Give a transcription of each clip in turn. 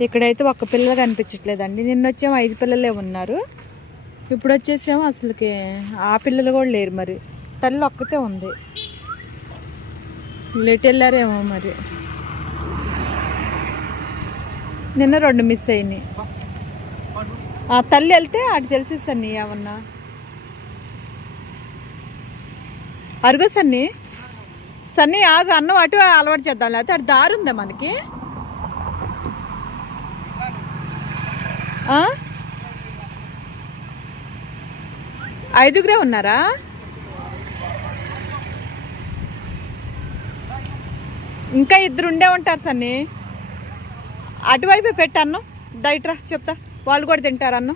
ఇక్కడైతే ఒక్క పిల్లలు కనిపించట్లేదండి. నిన్న వచ్చేమో ఐదు పిల్లలే ఉన్నారు. ఇప్పుడు వచ్చేసేమో అసలుకి ఆ పిల్లలు కూడా లేరు మరి. తల్లి ఒక్కతే ఉంది. లేట్ వెళ్ళారేమో మరి. నిన్న రెండు మిస్ అయినాయి. ఆ తల్లి వెళ్తే అటు తెలిసి సన్ని ఏమన్నా. అరుగు సన్ని. సన్ని ఆగు అన్నం అటు అలవాటు చేద్దాం. లేకపోతే అటు దారి ఉందా మనకి? ఐదుగురే ఉన్నారా? ఇంకా ఇద్దరు ఉండే ఉంటారు సన్ని. అటువైపే పెట్టాను డైట్రా చెప్తా. వాళ్ళు కూడా తింటారు అన్న.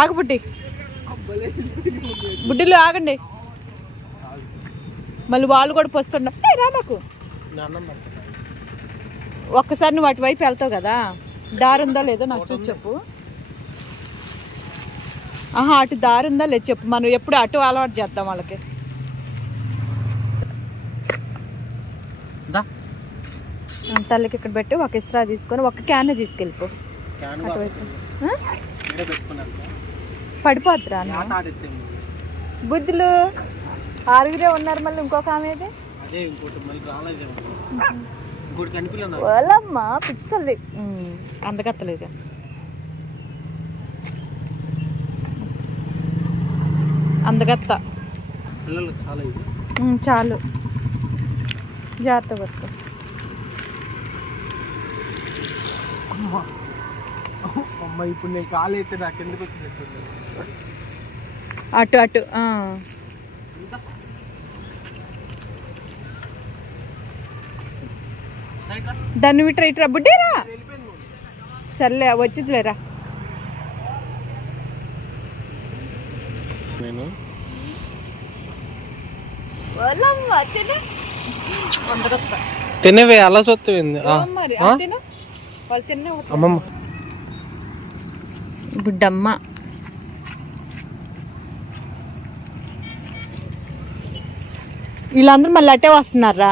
ఆగు బుడ్డిలు ఆగండి. మళ్ళీ వాళ్ళు కూడా పోస్తుండ రా నాకు ఒక్కసారి నువ్వు అటువైపు వెళ్తావు కదా? దారి ఉందా లేదో నాకు చూసి చెప్పు. ఆహా అటు దారి ఉందా లేదు చెప్పు. మనం ఎప్పుడు అటు అలవాటు చేద్దాం వాళ్ళకి. తల్లికి ఇక్కడ పెట్టి ఒక ఇస్త్రా తీసుకొని ఒక క్యాన్ తీసుకెళ్ళిపో. అటువైపు పడిపోద్దురా బుద్ధులు ఆరుగురే ఉన్నారు మళ్ళీ ఇంకొక ఆమె వాళ్ళమ్మ పిచ్చి తల్లి ఉమ్, అందగత్తలేదు. అందగత్త. పిల్లలు చాలా జాగ్రత్త పడుకో. అమ్మ. ఇప్పుడు నేను కాలు అయితే నాకు ఎందుకు వచ్చింది. అటు అటు ఆ. రైట్ రా. దాన్ని విట్రా ఇట్రా బుడ్డేరా. సర్లే వచ్చిందిలేరా. నేను? తినేవే అలా చూస్తుంది అమ్మమ్మ. బుడ్డమ్మ వీళ్ళందరూ మళ్ళీ అట్టే వస్తున్నారా?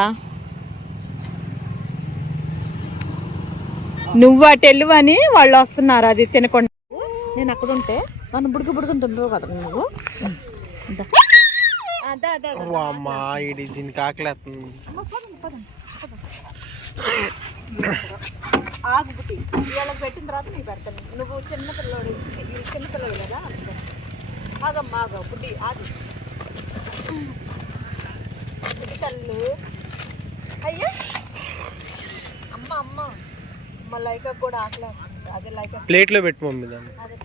నువ్వు అటు వెళ్ళు అని వాళ్ళు వస్తున్నారు అది తినకుండా. నేను అక్కడ ఉంటే మనం బుడుకు బుడుకుని తింటావు కదా నువ్వు. దీనికి ఆకలేస్తుంది. ఆగు బుట్టి. వీళ్ళకి పెట్టిన తర్వాత నీకు పెడతాను. నువ్వు చిన్న పిల్లడు చిన్న పిల్లలు కదా? ఆగమ్మా ఆగ బుడ్డి ఆగు. బుడ్డి తల్లు. అయ్యా. అమ్మ అమ్మ. అమ్మ లైక కూడా ఆకలే అదే లైక ప్లేట్లో పెట్టు మమ్మీ దాన్ని. అదే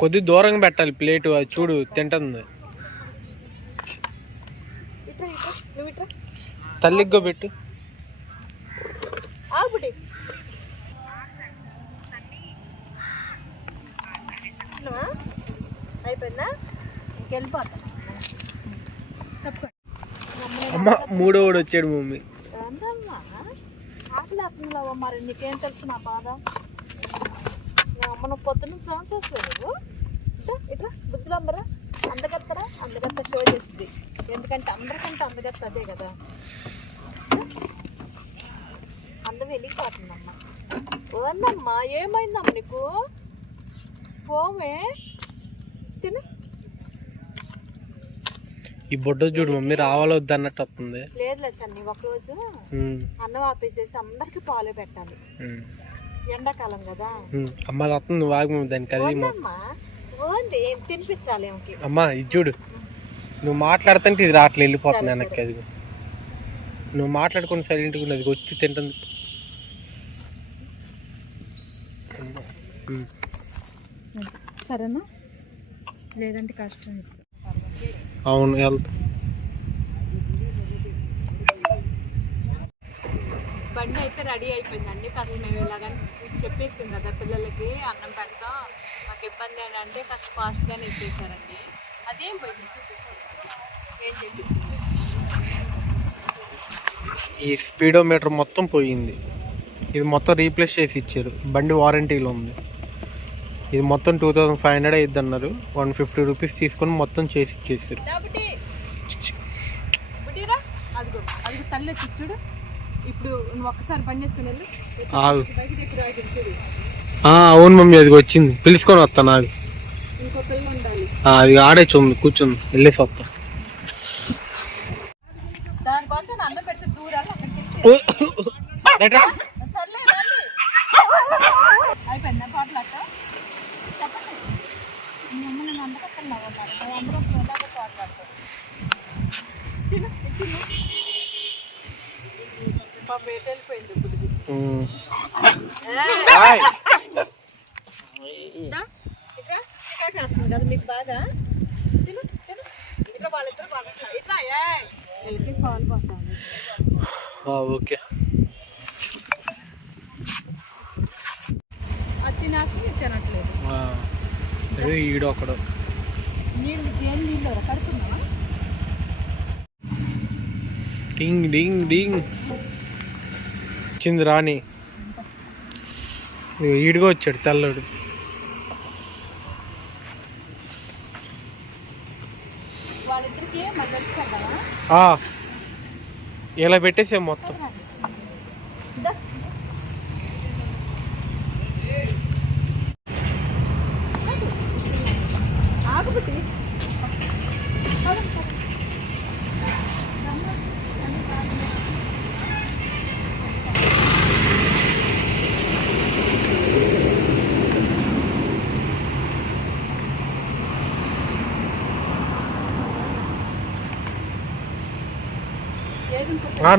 కొద్ది దూరంగా పెట్టాలి ప్లేట్ అది చూడు తింటుంది. తల్లిగ్గా పెట్టు? అయిపోయిందా? ఇంకెళ్ళిపోతా. తప్ప అమ్మ మూడోడు వచ్చాడు మమ్మీ. ఆకలి మరి? నీకేం తెలుసు నా బాధ? మనం పొద్దున్న సాంగ్ చేస్తావు నువ్వు? ఇట్లా ఇట్లా బుద్ధులు అందరా అందగత్తరా? అందగత్త షో చేస్తుంది. ఎందుకంటే అందరికంటే అందగత్త అదే కదా. అందం వెళ్ళిపోతుందమ్మా ఓన్నమ్మా ఏమైందమ్మా నీకు? పోమే తిను. ఈ బొడ్డ చూడు మమ్మీ రావాలో వద్దు అన్నట్టు వస్తుంది. లేదులే సన్ని ఒకరోజు అన్నం ఆపేసేసి అందరికి పాలు పెట్టాలి. ఎండాకాలం కదా. అమ్మ అది వస్తుంది మమ్మీ దానికి అది అమ్మా ఓంది ఏం తినిపించాలి అమ్మ ఇది చూడు. నువ్వు మాట్లాడుతుంటే ఇది రావట్లేదు వెళ్ళిపోతుంది వెనక్కి అది నువ్వు మాట్లాడుకుని సైలెంట్గా ఉన్నది వచ్చి తింటుంది. సరేనా? లేదంటే కష్టం. అవును వెళ్తా బండి అయితే రెడీ అయిపోయిందండి. కాస్త మేము ఇలాగని చెప్పేసింది కదా పిల్లలకి అన్నం పెడతాం మాకు ఇబ్బంది ఏంటంటే కాస్త ఫాస్ట్గానే ఇచ్చేసారండి. అదేం పోయింది? చూపిస్తుంది ఏం చెప్పింది ఈ స్పీడోమీటర్ మొత్తం పోయింది. ఇది మొత్తం రీప్లేస్ చేసి ఇచ్చారు. బండి వారంటీలో ఉంది. ఇది మొత్తం టూ థౌజండ్ ఫైవ్ హండ్రెడ్ అయ్యిద్ది అన్నారు వన్ ఫిఫ్టీ రూపీస్ తీసుకొని మొత్తం చేసి ఇచ్చేసారు. అవును మమ్మీ అది వచ్చింది. పిలుచుకొని వస్తా నాకు అది ఆడే చూంది కూర్చుంది. వెళ్ళేసి వస్తా. దానికోసం అన్న పెట్టి దూరాలు అక్కడికి వెళ్ళి సర్లే రండి అయిపోయిందా పాటలాట చెప్పండి మీ అమ్మ నన్ను అందకత్తలు ఉన్నారు మరి అందరూ అసలు ఎలాగో పాటలాడతారు తిను తిను పాప ఎటు వెళ్ళిపోయింది ఇప్పుడు ఉమ్. ఏయ్! ఇదా, ఇట్రా, చికాకు వేస్తుంది కదా మీకు బాగా ఇట్లా వాళ్ళిద్దరు బాగా ఇట్లా ఏయ్! వీళ్ళకి పాలు పోతాను ఆ, ఓకే. అది మీరు తినట్లేదు. ఆ, డింగ్ డింగ్ డింగ్. వచ్చింది ఇదిగో ఈడుగా వచ్చాడు తెల్లడు. ఇలా పెట్టేసే మొత్తం.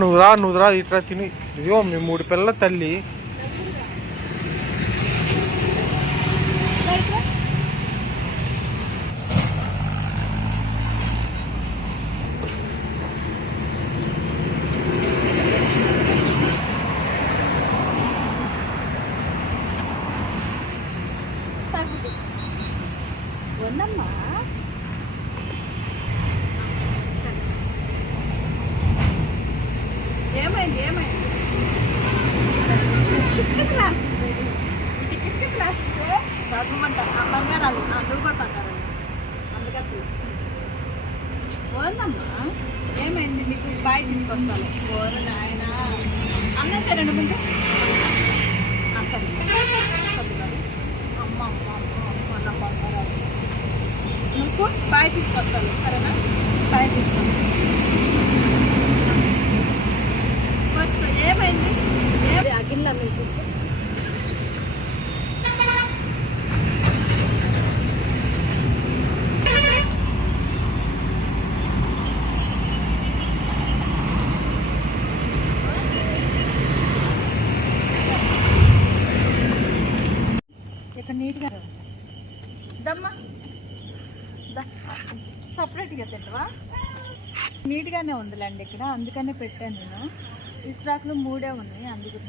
నువ్వు రా నువ్వు రా ఇట్లా తిని. ఇదిగో మీ మూడు పిల్లల తల్లి రైట్ రా. తాగుతూ. ఉన్నమ్మా ఏమైంది ఏమైంది క్లాస్ టికెట్ క్లాస్ చదవమంట ఆ బంగారాలు అందుకని పోందమ్మా. ఏమైంది నీకు? బాయ్ తీసుకొస్తాను. ఓర నాయన అన్నైతే రెండు ముందు. సరే అమ్మ అమ్మ అమ్మ అమ్మ నా బంగారాలు నువ్వు బాయ్ తీసుకొస్తాను. సరేనా? బాయ్ తీసుకొస్తాను. ఏమైంది? అగిల్లా అగిల్ల మీరు కూర్చో ఇక్కడ నీట్గా దమ్మా సపరేట్గా తింటవా నీట్గానే ఉందిలేండి ఇక్కడ అందుకనే పెట్టాను నేను. ఇస్త్రాకులు మూడే ఉన్నాయి అందుకు.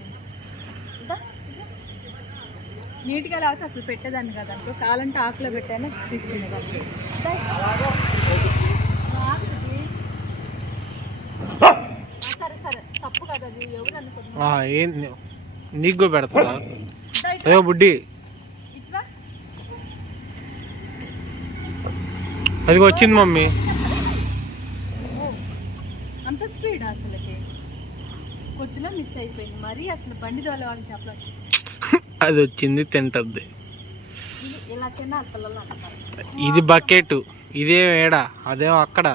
నీట్గా లేకపోతే అసలు పెట్టేదాన్ని కదా అనుకో కాలంటే ఆకులో పెట్టాను తీసుకునేదాన్ని సరే సరే. తప్పు కదా అది. ఎవరు అనుకున్నా నీకు పెడతా బుడ్డి. అది వచ్చింది మమ్మీ. అంత స్పీడ్ అసలుకి? కొద్దిలో మిస్ అయిపోయింది. మరీ అసలు బండి దోలే వాళ్ళు చెప్పలేదు అది వచ్చింది తింటద్ది. ఇది ఇలా తినాలి పిల్లలు అంటారు. ఇది బకెట్ ఇదే ఏడ అదేమో అక్కడ?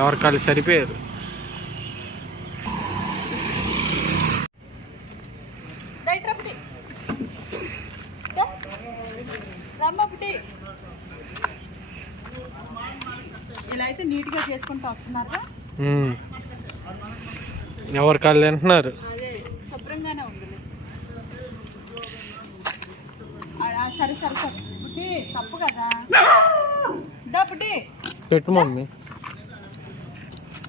ఎవరికాళ్ళు సరిపోయారు రైట్ రమ్మటి రమ్మటి ఇలా అయితే నీట్గా చేసుకుంటూ ఉమ్. ఎవరికాళ్ళు తింటున్నారు? పుట్టి మమ్మీ.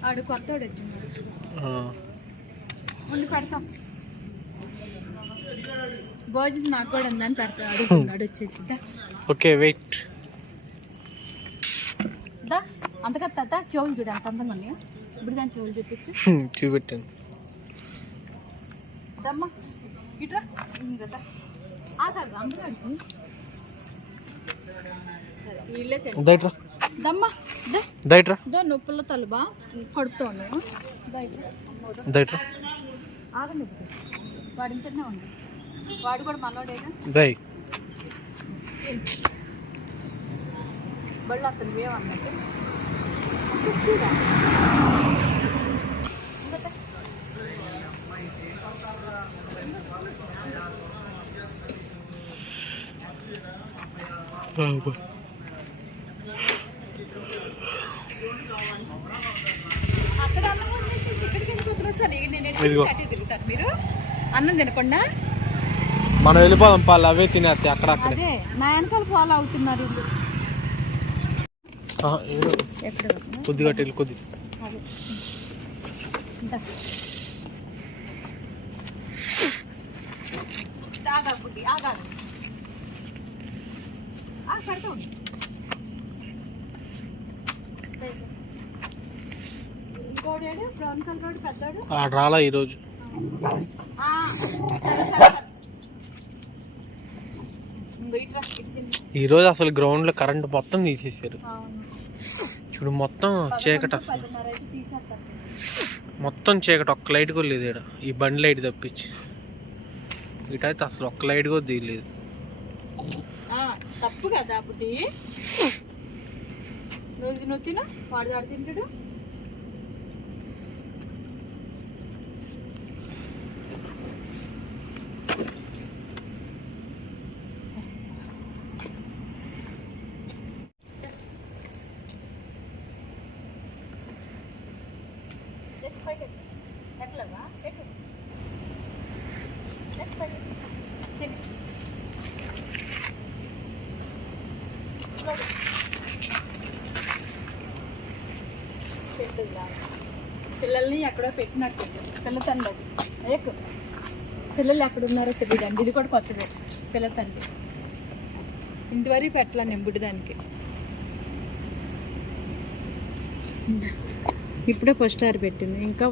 ఆడు కొత్తోడు వచ్చింది ఆ. ఉండి పెడతాం. భోజనం నాకు కూడా ఉందని పెడతా అడుగుతున్నాడు వచ్చేసి. Okay wait. దా చెవులు చూడు అంత అందంగా ఉన్నాయా? ఇప్పుడు దాని చెవులు చూపించు చూపెట్టాను. ఇట్రా. దయట్రా దమ్మా దా. దయట్రా దో నొప్పుల తలుబా. అమ్మ. దయట్రా ఆగండి. వాడు ఇంతనే ఉంది వాడు కూడా మనోడేగా? దయ్ బళ్ళు అతను ఏమన్నట్టు అంత స్పీడా ఇంకట. అక్కడ అన్నం వండేసి ఇక్కడికి ఎందుకు వదిలేస్తారు? ఇక నేను ఎటు ఇదిగో. అటే తిరుగుతారు మీరు అన్నం తినకుండా? మనం వెళ్ళిపోదాం పాలు అవే తినేస్తాయి అక్కడక్కడే అదే నా వెనకాల ఫాలో అవుతున్నారు కొద్దిగా అటు వెళ్ళి కొద్ది అదే ఇందా. ఆగా బుడ్డి ఆగా ఆ, పెడతా ఉండు. ఇంకోడు ఏడు బ్రౌన్ కలర్ వాడు పెద్దోడు ఆడ రాలా ఈరోజు. ఈరోజు అసలు గ్రౌండ్లో కరెంట్ మొత్తం తీసేసారు. చూడు మొత్తం చీకటి తీసేస్తారు. మొత్తం చీకటి ఒక్క లైట్ కూడా లేదు ఇక్కడ ఈ బండి లైట్ తప్పించి. ఇటైతే అసలు ఒక్క లైట్ కూడా తీయలేదు. తప్పు కదా నువ్వు వాడు తింటాడు. పిల్లల్ని ఎక్కడో పెట్టినట్టు పిల్ల తండ్రి అది. పిల్లలు ఎక్కడ ఉన్నారో తెలియదండి ఇది కూడా కొత్తదే. పిల్ల తండ్రి ఇంటివరకు పెట్టలే నింబుడి దానికి ఇప్పుడే ఫస్ట్ సారి పెట్టింది. ఇంకా